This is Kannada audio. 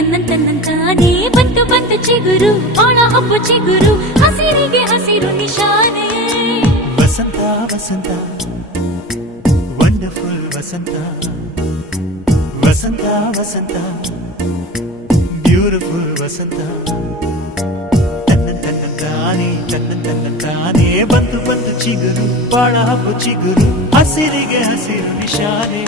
ತನ್ನಂತಾನೇ ಬಂತು ಬಂತು ಚಿಗುರು ಬಾಳ ಹಬ್ಬ ಚಿಗುರು ಹಸಿರಿಗೆ ಹಸಿರು ನಿಶಾನೆ ವಸಂತ ವಸಂತ ವಂಡರ್ಫುಲ್ ವಸಂತ ವಸಂತ ವಸಂತ ಬ್ಯೂಟಿಫುಲ್ ವಸಂತ ತನ್ನಂತಾನೇ ಬಂತು ಬಂತು ಚಿಗುರು ಬಾಳ ಹಬ್ಬ ಚಿಗುರು ಹಸಿರಿಗೆ ಹಸಿರು ನಿಶಾನೆ